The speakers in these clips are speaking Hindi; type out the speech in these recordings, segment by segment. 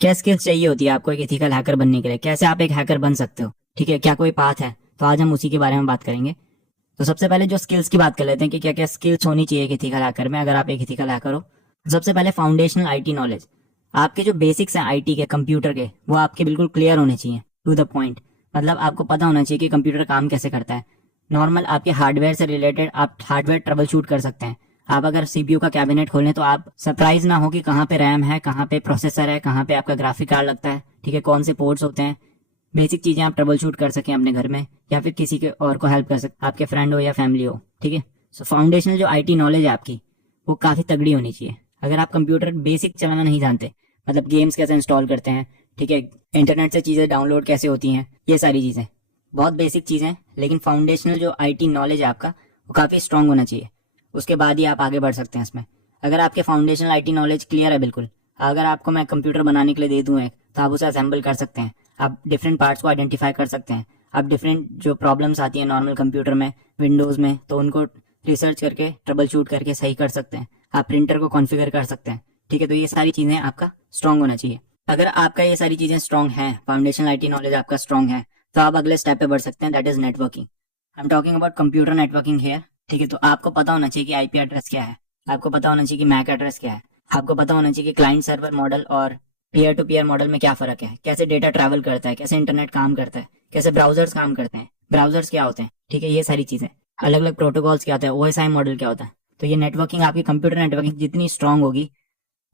क्या स्किल्स चाहिए होती है आपको एक एथिकल हैकर बनने के लिए, कैसे आप एक हैकर बन सकते हो, ठीक है, क्या कोई पाथ है? तो आज हम उसी के बारे में बात करेंगे। तो सबसे पहले जो स्किल्स की बात कर लेते हैं कि क्या क्या स्किल्स होनी चाहिए एक एथिकल हैकर में, अगर आप एक एथिकल हैकर हो। सबसे पहले फाउंडेशनल आईटी नॉलेज। आपके जो बेसिक्स हैं आईटी के, कंप्यूटर के, वो आपके बिल्कुल क्लियर होने चाहिए, टू द पॉइंट। मतलब आपको पता होना चाहिए कि कंप्यूटर काम कैसे करता है। नॉर्मल आपके हार्डवेयर से रिलेटेड आप हार्डवेयर ट्रबल शूट कर सकते हैं। आप अगर सीपीयू का कैबिनेट खोलें तो आप सरप्राइज ना हो कि कहाँ पे रैम है, कहाँ पे प्रोसेसर है, कहाँ पे आपका ग्राफिक कार्ड लगता है, ठीक है, कौन से पोर्ट्स होते हैं। बेसिक चीजें आप ट्रबल शूट कर सकें अपने घर में, या फिर किसी के और को हेल्प कर सकें, आपके फ्रेंड हो या फैमिली हो, ठीक है। सो फाउंडेशनल जो आईटी नॉलेज है आपकी, वो काफी तगड़ी होनी चाहिए। अगर आप कंप्यूटर बेसिक चलाना नहीं जानते, मतलब गेम्स कैसे इंस्टॉल करते हैं, ठीक है, इंटरनेट से चीजें डाउनलोड कैसे होती हैं, ये सारी चीजें बहुत बेसिक चीजें, लेकिन फाउंडेशनल जो आईटी नॉलेज है आपका, वो काफी स्ट्रांग होना चाहिए। उसके बाद ही आप आगे बढ़ सकते हैं इसमें। अगर आपके फाउंडेशनल आईटी नॉलेज क्लियर है बिल्कुल, अगर आपको मैं कंप्यूटर बनाने के लिए दे दूं एक, तो आप उसे असेंबल कर सकते हैं। आप डिफरेंट पार्ट्स को आइडेंटिफाई कर सकते हैं। आप डिफरेंट जो प्रॉब्लम्स आती हैं नॉर्मल कंप्यूटर में, विंडोज़ में, तो उनको रिसर्च करके ट्रबल शूट करके सही कर सकते हैं। आप प्रिंटर को कॉन्फ़िगर कर सकते हैं, ठीक है। तो ये सारी चीज़ें आपका स्ट्रांग होना चाहिए। अगर आपका ये सारी चीज़ें स्ट्रांग हैं, फाउंडेशनल आईटी नॉलेज आपका स्ट्रांग है, तो आप अगले स्टेप पे बढ़ सकते हैं, that is networking. I am talking about computer networking here, ठीक है। तो आपको पता होना चाहिए कि आईपी एड्रेस क्या है, आपको पता होना चाहिए कि मैक एड्रेस क्या है, आपको पता होना चाहिए कि क्लाइंट सर्वर मॉडल और पीयर टू पीयर मॉडल में क्या फर्क है, कैसे डेटा ट्रैवल करता है, कैसे इंटरनेट काम करता है, कैसे ब्राउजर्स काम करते हैं, ब्राउजर्स क्या होते हैं, ठीक है, ये सारी चीजें। अलग अलग प्रोटोकॉल्स क्या होता है, ओएसआई मॉडल क्या होता है। तो ये नेटवर्किंग, आपकी कंप्यूटर नेटवर्किंग जितनी स्ट्रांग होगी,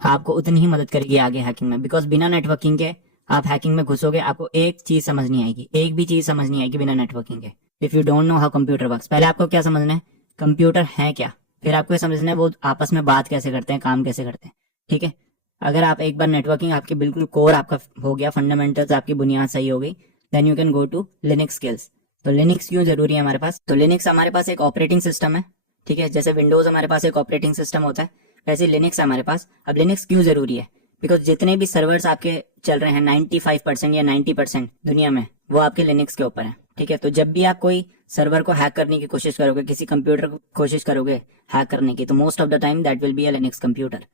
आपको उतनी ही मदद करेगी आगे हैकिंग में। बिकॉज बिना नेटवर्किंग के आप हैकिंग में घुसोगे, आपको एक चीज समझ नहीं आएगी, एक भी चीज समझ नहीं आएगी बिना नेटवर्किंग के। If you don't know how computer works, पहले आपको क्या समझना है, कंप्यूटर है क्या, फिर आपको ये समझना है वो आपस में बात कैसे करते हैं, काम कैसे करते हैं, ठीक है। अगर आप एक बार नेटवर्किंग आपकी बिल्कुल कोर आपका हो गया, फंडामेंटल्स आपकी बुनियाद सही हो गई, then you can go to Linux skills. तो लिनक्स क्यों जरूरी है हमारे पास? तो लिनक्स हमारे पास एक ऑपरेटिंग सिस्टम है, ठीक है। जैसे विंडोज हमारे पास एक ऑपरेटिंग सिस्टम होता है, वैसे लिनक्स हमारे पास। अब लिनक्स क्यों जरूरी है? बिकॉज जितने भी सर्वर्स आपके चल रहे हैं 95% या 90% दुनिया में, वो आपके लिनक्स के ऊपर है, ठीक है। तो जब भी आप कोई सर्वर को हैक करने की कोशिश करोगे, किसी कंप्यूटर को कोशिश करोगे हैक करने की, तो most of the time that will be a Linux computer,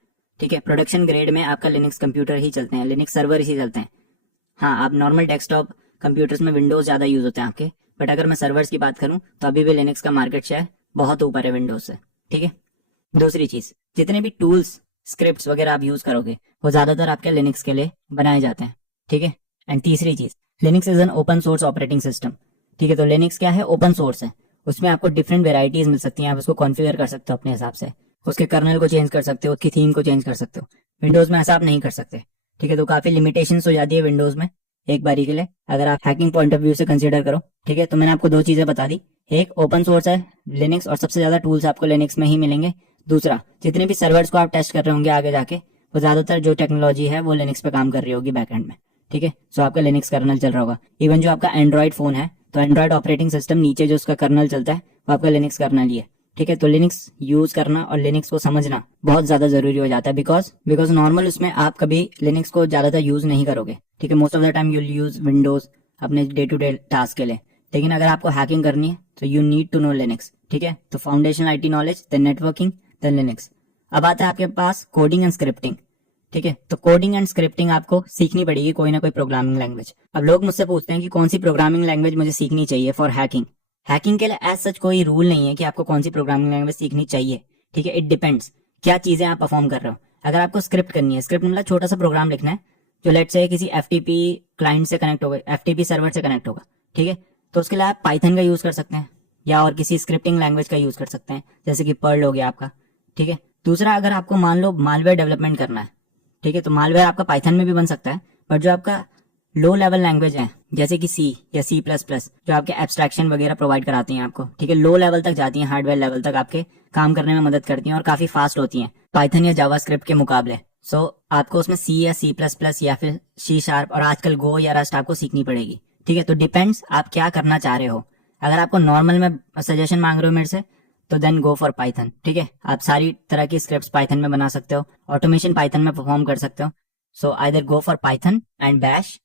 ठीक है। प्रोडक्शन ग्रेड में आपका लिनक्स कंप्यूटर ही चलते हैं, लिनक्स सर्वर ही चलते हैं। हाँ, आप नॉर्मल डेस्कटॉप कंप्यूटर्स में विंडोज ज्यादा यूज होते हैं आपके, बट अगर मैं सर्वर्स की बात करूं तो अभी भी लिनक्स का मार्केट शेयर बहुत ऊपर है विंडोज से, ठीक है। दूसरी चीज, जितने भी टूल्स स्क्रिप्ट्स वगैरह आप यूज करोगे, वो ज्यादातर आपके लिनक्स के लिए बनाए जाते हैं, ठीक है। एंड तीसरी चीज, Linux is an open source operating system, ठीक है। तो लिनक्स क्या है? ओपन सोर्स है। उसमें आपको डिफरेंट वेराइटीज मिल सकती हैं, आप उसको कॉन्फ़िगर कर सकते हो अपने हिसाब से, उसके कर्नल को चेंज कर सकते हो, उसकी थीम को चेंज कर सकते हो। विंडोज में ऐसा आप नहीं कर सकते, ठीक है। तो काफी लिमिटेशंस हो जाती है विंडोज में एक बारी के लिए, अगर आप हैकिंग पॉइंट ऑफ व्यू से कंसीडर करो, ठीक है। तो मैंने आपको दो चीजें बता दी, एक ओपन सोर्स है लिनक्स, और सबसे ज्यादा टूल्स आपको लिनक्स में ही मिलेंगे। दूसरा, जितने भी सर्वर्स को आप टेस्ट कर रहे होंगे आगे जाके, वो ज्यादातर जो टेक्नोलॉजी है वो लिनक्स पे काम कर रही होगी बैकएंड में, ठीक है। सो आपका लिनक्स कर्नल चल रहा होगा। इवन जो आपका एंड्रॉइड फोन है, तो एंड्रॉइड ऑपरेटिंग सिस्टम नीचे जो उसका कर्नल चलता है, वो आपका लिनक्स कर्नल ही है, ठीक है। तो लिनक्स यूज करना और लिनक्स को समझना बहुत ज्यादा जरूरी हो जाता है, बिकॉज नॉर्मल उसमें आप कभी लिनक्स को ज्यादातर यूज नहीं करोगे, ठीक है। Most of the time you use Windows अपने डे टू डे टास्क के लिए, लेकिन अगर आपको हैकिंग करनी है तो you need to know Linux, ठीक है। तो foundational IT knowledge, then networking, then Linux. अब आता है आपके पास कोडिंग एंड स्क्रिप्टिंग, ठीक है। तो कोडिंग एंड स्क्रिप्टिंग आपको सीखनी पड़ेगी, कोई ना कोई प्रोग्रामिंग लैंग्वेज। अब लोग मुझसे पूछते हैं कि कौन सी प्रोग्रामिंग लैंग्वेज मुझे सीखनी चाहिए फॉर हैकिंग। हैकिंग के लिए एज सच कोई रूल नहीं है कि आपको कौन सी प्रोग्रामिंग लैंग्वेज सीखनी चाहिए, ठीक है। इट डिपेंड्स क्या चीजें आप परफॉर्म कर रहे हो। अगर आपको स्क्रिप्ट करनी है, स्क्रिप्ट मतलब छोटा सा प्रोग्राम लिखना है जो लेट से किसी एफटीपी क्लाइंट से कनेक्ट होगा, एफटीपी सर्वर से कनेक्ट होगा, ठीक है। तो उसके लिए आप पाइथन का यूज कर सकते हैं, या और किसी स्क्रिप्टिंग लैंग्वेज का यूज कर सकते हैं, जैसे कि पर्ल हो गया आपका, ठीक है। दूसरा, अगर आपको मान लो मालवेयर डेवलपमेंट करना है, ठीक है, तो मालवेयर आपका पाइथन में भी बन सकता है, बट जो आपका लो लेवल लैंग्वेज है जैसे कि सी या सी प्लस प्लस, जो आपके एब्स्ट्रैक्शन वगैरह प्रोवाइड कराती हैं आपको, ठीक है, लो लेवल तक जाती हैं, हार्डवेयर लेवल तक आपके काम करने में मदद करती हैं और काफी फास्ट होती हैं पाइथन या जावास्क्रिप्ट के मुकाबले। सो आपको उसमें सी या सी प्लस प्लस या फिर सी शार्प और आजकल गो या रस्ट आपको सीखनी पड़ेगी, ठीक है। तो डिपेंड्स आप क्या करना चाह रहे हो। अगर आपको नॉर्मल में सजेशन मांग रहे हो मेरे से, तो देन गो फॉर पाइथन, ठीक है। आप सारी तरह की स्क्रिप्ट्स पाइथन में बना सकते हो, ऑटोमेशन पाइथन में परफॉर्म कर सकते हो। So either go for Python and bash,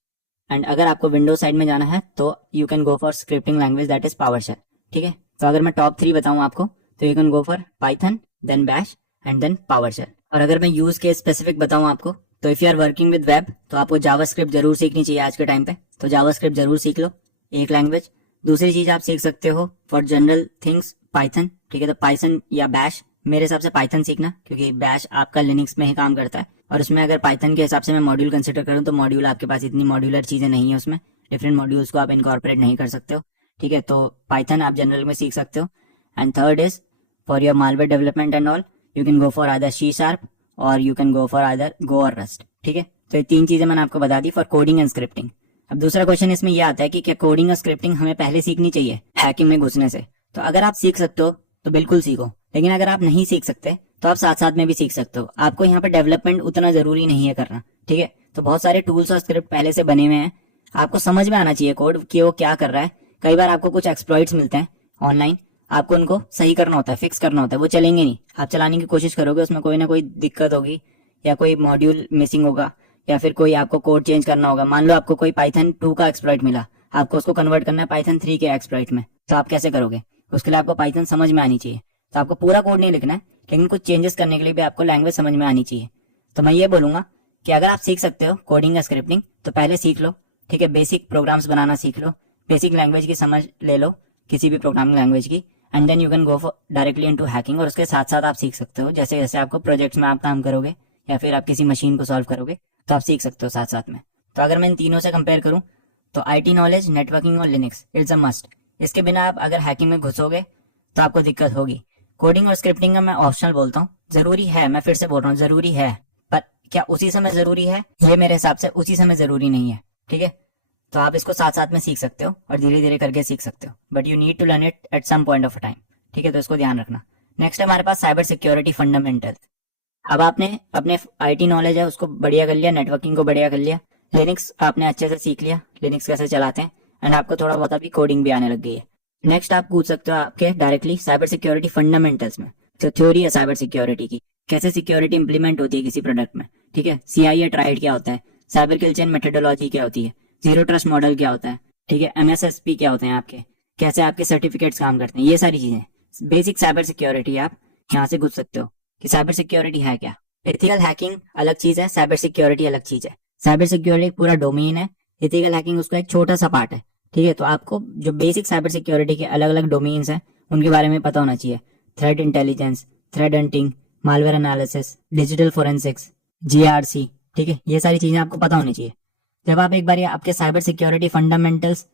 and अगर आपको विंडोज साइड में जाना है तो you can go for scripting language that is PowerShell, ठीक है। तो अगर मैं टॉप 3 बताऊं आपको, तो you can go for Python, then bash and then PowerShell. और अगर मैं यूज के स्पेसिफिक बताऊं आपको, तो if you are working with web तो आपको जावास्क्रिप्ट जरूर सीखनी चाहिए आज के टाइम पे, तो जावास्क्रिप्ट जरूर सीख लो, एक लैंग्वेज। दूसरी चीज आप सीख सकते हो फॉर जनरल थिंग्स पाइथन, ठीक है, तो पाइथन या बैश, मेरे हिसाब से पाइथन सीखना, क्योंकि बैश आपका लिनक्स में ही काम करता है, और उसमें अगर पाइथन के हिसाब से मैं मॉड्यूल कंसिडर करूँ तो मॉड्यूल आपके पास इतनी मॉड्यूलर चीजें नहीं है, उसमें डिफरेंट मॉड्यूल्स को आप इनकॉर्पोरेट नहीं कर सकते हो, ठीक है, तो पाइथन आप जनरल में सीख सकते हो। And third is for your malware development and all you can go for either C# और you can go for either go और रस्ट, ठीक है। तो ये 3 चीजें मैंने आपको बता दी फॉर कोडिंग एंड स्क्रिप्टिंग। अब दूसरा क्वेश्चन इसमें यह आता है कि क्या कोडिंग और स्क्रिप्टिंग हमें पहले सीखनी चाहिए हैकिंग में घुसने से? तो अगर आप सीख सकते हो तो बिल्कुल सीखो, लेकिन अगर आप नहीं सीख सकते तो आप साथ साथ में भी सीख सकते हो। आपको यहाँ पे डेवलपमेंट उतना जरूरी नहीं है करना, ठीक है। तो बहुत सारे टूल्स और स्क्रिप्ट पहले से बने हुए हैं, आपको समझ में आना चाहिए कोड कि वो क्या कर रहा है। कई बार आपको कुछ एक्सप्लॉइट्स मिलते हैं ऑनलाइन, आपको उनको सही करना होता है, फिक्स करना होता है, वो चलेंगे नहीं। आप चलाने की कोशिश करोगे, उसमें कोई ना कोई दिक्कत होगी, या कोई मॉड्यूल मिसिंग होगा, या फिर कोई आपको कोड चेंज करना होगा। मान लो आपको कोई पाइथन 2 का एक्सप्लॉइट मिला, आपको उसको कन्वर्ट करना है पाइथन 3 के एक्सप्लॉइट में, तो आप कैसे करोगे? उसके लिए आपको पाइथन समझ में आनी चाहिए। तो आपको पूरा कोड नहीं लिखना है, लेकिन कुछ चेंजेस करने के लिए भी आपको लैंग्वेज समझ में आनी चाहिए। तो मैं ये बोलूंगा कि अगर आप सीख सकते हो कोडिंग या स्क्रिप्टिंग तो पहले सीख लो, ठीक है। बेसिक प्रोग्राम्स बनाना सीख लो, बेसिक लैंग्वेज की समझ ले लो, किसी भी प्रोग्रामिंग लैंग्वेज की, and then you can go for directly into hacking. और उसके साथ साथ आप सीख सकते हो, जैसे जैसे आपको प्रोजेक्ट्स में आप काम करोगे या फिर आप किसी मशीन को सॉल्व करोगे तो आप सीख सकते हो साथ साथ में। तो अगर मैं इन तीनों से कंपेयर करूं तो IT नॉलेज, नेटवर्किंग और लिनक्स इट्स अ मस्ट। इसके बिना आप अगर हैकिंग में घुसोगे तो आपको दिक्कत होगी। कोडिंग और स्क्रिप्टिंग का मैं ऑप्शनल बोलता हूँ, जरूरी है, मैं फिर से बोल रहा हूँ जरूरी है, पर क्या उसी समय जरूरी है? ये मेरे हिसाब से उसी समय जरूरी नहीं है, ठीक है। तो आप इसको साथ साथ में सीख सकते हो और धीरे धीरे करके सीख सकते हो, but you need to learn it at some point of time, ठीक है, तो इसको ध्यान रखना। नेक्स्ट है हमारे पास साइबर सिक्योरिटी फंडामेंटल। अब आपने अपने IT नॉलेज है उसको बढ़िया कर लिया, नेटवर्किंग को बढ़िया कर लिया, लिनक्स आपने अच्छे से सीख लिया, लिनक्स कैसे चलाते हैं, एंड आपको थोड़ा बहुत अभी कोडिंग भी आने लग गई है। नेक्स्ट आप पूछ सकते हो आपके डायरेक्टली साइबर सिक्योरिटी फंडामेंटल्स में, तो थ्योरी है साइबर सिक्योरिटी की, कैसे सिक्योरिटी इंप्लीमेंट होती है किसी प्रोडक्ट में, ठीक है। CI ट्राइड क्या होता है, साइबर किल चेन मेथोडोलॉजी क्या होती है, जीरो ट्रस्ट मॉडल क्या होता है, ठीक है, MSSP क्या होते हैं आपके, कैसे आपके सर्टिफिकेट्स काम करते हैं, ये सारी चीजें बेसिक साइबर सिक्योरिटी आप यहाँ से घुस सकते हो कि साइबर सिक्योरिटी है क्या। एथिकल हैकिंग अलग चीज है, साइबर सिक्योरिटी अलग चीज है। साइबर सिक्योरिटी पूरा डोमेन है, एथिकल हैकिंग उसका एक छोटा सा पार्ट है, ठीक है। तो आपको जो बेसिक साइबर सिक्योरिटी के अलग अलग डोमेन्स हैं उनके बारे में पता होना चाहिए। Threat intelligence, threat hunting, malware analysis, digital forensics, GRC, ठीक है, ये सारी चीजें आपको पता होनी चाहिए। जब आप एक बार आपके साइबर सिक्योरिटी फंडामेंटल्स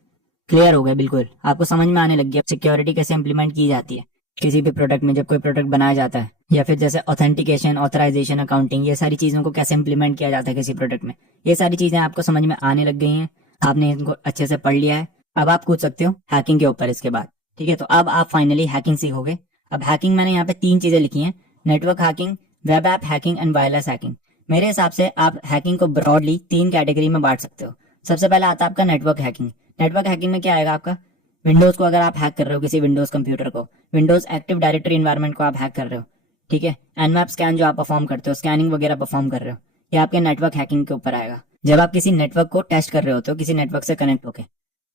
क्लियर हो गए, बिल्कुल आपको समझ में आने लग गया सिक्योरिटी कैसे इंप्लीमेंट की जाती है किसी भी प्रोडक्ट में, जब कोई प्रोडक्ट बनाया जाता है, या फिर जैसे ऑथेंटिकेशन, ऑथराइजेशन, अकाउंटिंग, ये सारी चीजों को कैसे इंप्लीमेंट किया जाता है किसी प्रोडक्ट में, ये सारी चीजें आपको समझ में आने लग गई हैं, आपने इनको अच्छे से पढ़ लिया है। अब आप पूछ सकते हो हैकिंग के ऊपर इसके बाद, ठीक है। तो अब आप फाइनली हैकिंग सीखोगे। अब हैकिंग मैंने यहाँ पे 3 चीजें लिखी हैं, network hacking, web app hacking and wireless hacking. मेरे हिसाब से आप हैकिंग को ब्रॉडली 3 कैटेगरी में बांट सकते हो। सबसे पहले आता है आपका नेटवर्क हैकिंग। नेटवर्क हैकिंग में क्या आएगा आपका, विंडोज को अगर आप हैक कर रहे हो, किसी विंडोज कंप्यूटर को, विंडोज एक्टिव डायरेक्टरी एनवायरनमेंट को आप हैक कर रहे हो, ठीक है, एनमैप स्कैन जो आप परफॉर्म करते हो, स्कैनिंग वगैरह परफॉर्म कर रहे हो, ये आपके नेटवर्क हैकिंग के ऊपर आएगा। जब आप किसी नेटवर्क को टेस्ट कर रहे होते हो किसी नेटवर्क से कनेक्ट होके,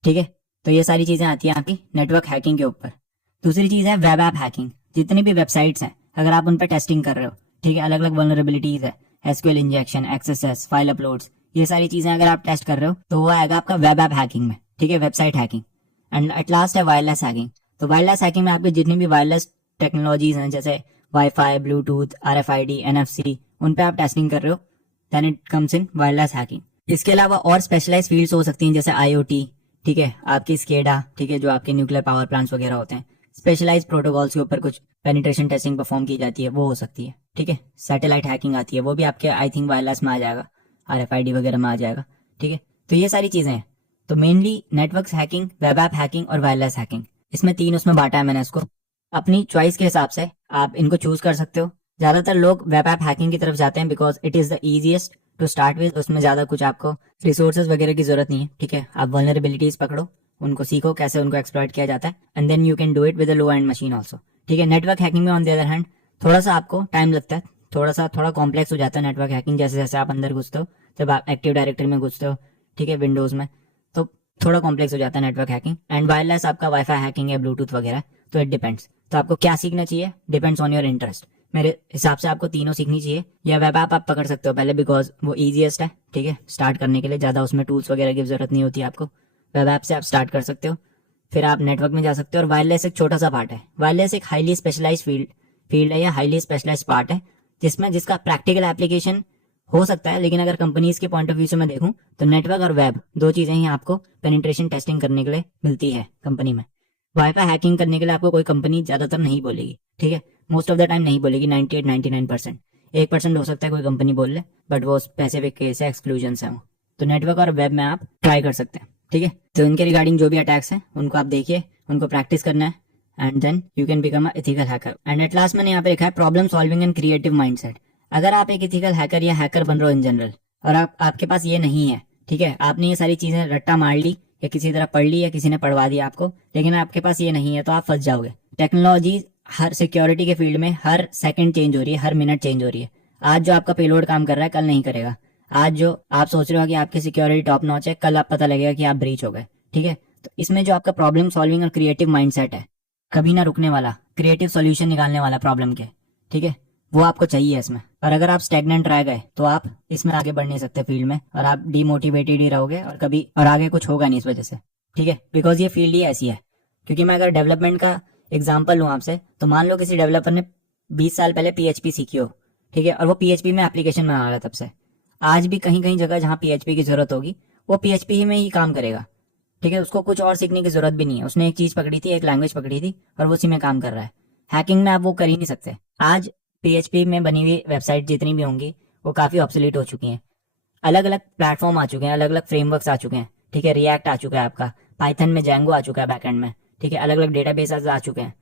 ठीक है, तो ये सारी चीजें आती है आपकी नेटवर्क हैकिंग के ऊपर। दूसरी चीज है वेब ऐप हैकिंग। जितनी भी वेबसाइट्स हैं अगर आप उन पर टेस्टिंग कर रहे हो, ठीक है, अलग अलग वल्नरेबिलिटीज है, SQL injection, access, file uploads, ये सारी चीजें अगर आप टेस्ट कर रहे हो तो वो आएगा आपका वेब ऐप हैकिंग में, ठीक है, website hacking. And at last है वायरलेस हैकिंग। तो वायरलेस हैकिंग में आपकी जितनी भी वायरलेस टेक्नोलॉजीज हैं जैसे वाईफाई, ब्लूटूथ, RFID, NFC, उन पे आप टेस्टिंग कर रहे हो, then it comes in wireless hacking. इसके अलावा और स्पेशलाइज फील्ड्स हो सकती हैं जैसे IoT, ठीक है, आपकी स्केडा, ठीक है, जो आपके न्यूक्लियर पावर प्लांट्स वगैरह होते हैं, स्पेशलाइज प्रोटोकॉल्स के ऊपर कुछ पेनिट्रेशन टेस्टिंग परफॉर्म की जाती है, वो हो सकती है, ठीक है। सैटेलाइट हैकिंग आती है, वो भी आपके आई थिंक वायरलेस में आ जाएगा, RFID वगैरह में आ जाएगा, ठीक है। तो ये सारी चीजें हैं। तो mainly network hacking, web app hacking और वायरलेस हैकिंग, इसमें 3 उसमें बांटा है मैंने इसको। अपनी चॉइस के हिसाब से आप इनको चूज कर सकते हो। ज्यादातर लोग वेब ऐप हैकिंग की तरफ जाते हैं because it is the easiest to start with. उसमें ज्यादा कुछ आपको रिसोर्सेज वगैरह की जरूरत नहीं है, ठीक है। आप वल्नरेबिलिटीज पकड़ो, उनको सीखो कैसे उनको एक्सप्लॉइट किया जाता है, and then you can do it with a low end machine also, ठीक है। नेटवर्क हैकिंग में ऑन द अदर हैंड थोड़ा सा आपको टाइम लगता है, थोड़ा कॉम्प्लेक्स हो जाता है नेटवर्क हैकिंग। जैसे जैसे आप अंदर घुसते हो, जब आप एक्टिव डायरेक्टरी में घुसते हो, ठीक है, विंडोज में, तो थोड़ा कॉम्प्लेक्स हो जाता है नेटवर्क हैकिंग। एंड वायरलेस आपका वाईफाई हैकिंग है, ब्लूटूथ वगैरह, तो इट डिपेंड्स। तो आपको क्या सीखना चाहिए डिपेंड्स ऑन योर इंटरेस्ट। मेरे हिसाब से आपको तीनों सीखनी चाहिए। या वेब ऐप आप पकड़ सकते हो पहले, बिकॉज वो ईजीएस्ट है, ठीक है, स्टार्ट करने के लिए ज़्यादा उसमें टूल्स वगैरह की जरूरत नहीं होती आपको। वेब ऐप से आप स्टार्ट कर सकते हो, फिर आप नेटवर्क में जा सकते हो। और वायरलेस एक छोटा सा पार्ट है। वायरलेस एक हाईली स्पेशलाइज फील्ड है या हाईली स्पेशलाइज पार्ट है, जिसका प्रैक्टिकल एप्लीकेशन हो सकता है, लेकिन अगर कंपनीज के पॉइंट ऑफ व्यू से मैं देखूं तो नेटवर्क और वेब दो चीजें ही आपको पेनिट्रेशन टेस्टिंग करने के लिए मिलती है कंपनी में। वाईफाई हैकिंग करने के लिए आपको कोई कंपनी ज्यादातर नहीं बोलेगी, ठीक है, मोस्ट ऑफ द टाइम नहीं बोलेगी, 98-99%। 1% हो सकता है कोई कंपनी बोल ले, बट वो स्पेसिफिक केस है, एक्सक्लूजन है वो। तो नेटवर्क और वेब में आप ट्राई कर सकते हैं, ठीक है। तो इनके रिगार्डिंग जो भी अटैक्स हैं उनको आप देखिए, उनको प्रैक्टिस करना है, and then you can become a ethical hacker. And at last मैंने यहाँ पे लिखा है problem solving and creative mindset. अगर आप एक एथिकल हैकर या हैकर बन रहे हो इन जनरल, और आपके पास ये नहीं है, ठीक है, आपने ये सारी चीजें रट्टा मार ली या किसी तरह पढ़ ली या किसी ने पढ़वा दिया आपको, लेकिन आपके पास ये नहीं है, तो आप फंस जाओगे। टेक्नोलॉजी हर सिक्योरिटी के फील्ड में हर सेकंड चेंज हो रही है, हर मिनट चेंज हो रही है। आज जो आपका पेलोड काम कर रहा है कल नहीं करेगा। आज जो आप सोच रहे हो कि आपकी सिक्योरिटी टॉप नॉच है, कल आप पता लगेगा कि आप ब्रीच हो गए, ठीक है। तो इसमें जो आपका प्रॉब्लम सॉल्विंग और क्रिएटिव माइंडसेट है, कभी ना रुकने वाला, क्रिएटिव सॉल्यूशन निकालने वाला प्रॉब्लम के, ठीक है, वो आपको चाहिए इसमें। और अगर आप स्टैग्नेंट रह गए तो आप इसमें आगे बढ़ नहीं सकते फील्ड में, और आप डिमोटिवेटेड ही रहोगे और कभी और आगे कुछ होगा नहीं इस वजह से, ठीक है, बिकॉज ये फील्ड ही ऐसी है। क्योंकि मैं अगर डेवलपमेंट का एग्जाम्पल लूँ आपसे, तो मान लो किसी डेवलपर ने 20 साल पहले PHP सीखी हो, ठीक है, और वो PHP में एप्लीकेशन बना रहा है तब से। आज भी कहीं कहीं जगह जहाँ PHP की जरूरत होगी वो PHP ही में ही काम करेगा, ठीक है, उसको कुछ और सीखने की जरूरत भी नहीं है। उसने एक चीज पकड़ी थी, एक लैंग्वेज पकड़ी थी, और वो उसी में काम कर रहा है। हैकिंग में आप वो कर ही नहीं सकते। आज PHP में बनी हुई वेबसाइट जितनी भी होंगी वो काफी ऑब्सोलीट हो चुकी हैं। अलग अलग प्लेटफॉर्म आ चुके हैं, अलग अलग फ्रेमवर्क्स आ चुके हैं, ठीक है, रिएक्ट आ चुका है आपका, पाइथन में जैंगो आ चुका है बैकएंड में, ठीक है, अलग अलग डेटाबेस आ चुके हैं,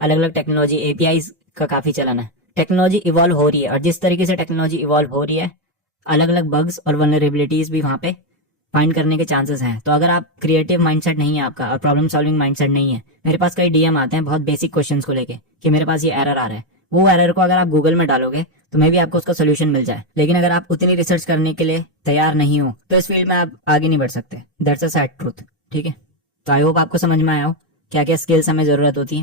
अलग अलग टेक्नोलॉजी APIs का काफी चलन है। टेक्नोलॉजी इवॉल्व हो रही है, और जिस तरीके से टेक्नोलॉजी इवॉल्व हो रही है, अलग अलग बग्स और वल्नरेबिलिटीज भी वहां पे फाइंड करने के चांसेस हैं। तो अगर आप क्रिएटिव माइंडसेट नहीं है आपका और प्रॉब्लम सॉल्विंग माइंडसेट नहीं है, मेरे पास कई DM आते हैं बहुत बेसिक क्वेश्चंस को लेके कि मेरे पास ये एरर आ रहा है। वो एरर को अगर आप गूगल में डालोगे तो मे भी आपको उसका सोल्यूशन मिल जाए, लेकिन अगर आप उतनी रिसर्च करने के लिए तैयार नहीं हो तो इस फील्ड में आप आगे नहीं बढ़ सकते। दैट्स अ सैड ट्रूथ, ठीक है। तो आई होप आपको समझ में आया हो क्या क्या स्किल्स हमें जरूरत होती है।